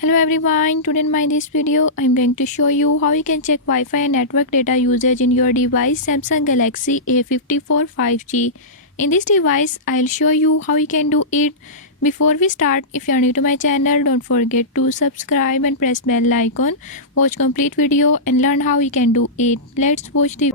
Hello everyone, today in this video I'm going to show you how you can check Wi-Fi and network data usage in your device Samsung Galaxy A54 5G. In this device I'll show you how you can do it. Before we start, if you are new to my channel, don't forget to subscribe and press bell icon. Watch complete video and learn how you can do it. Let's watch the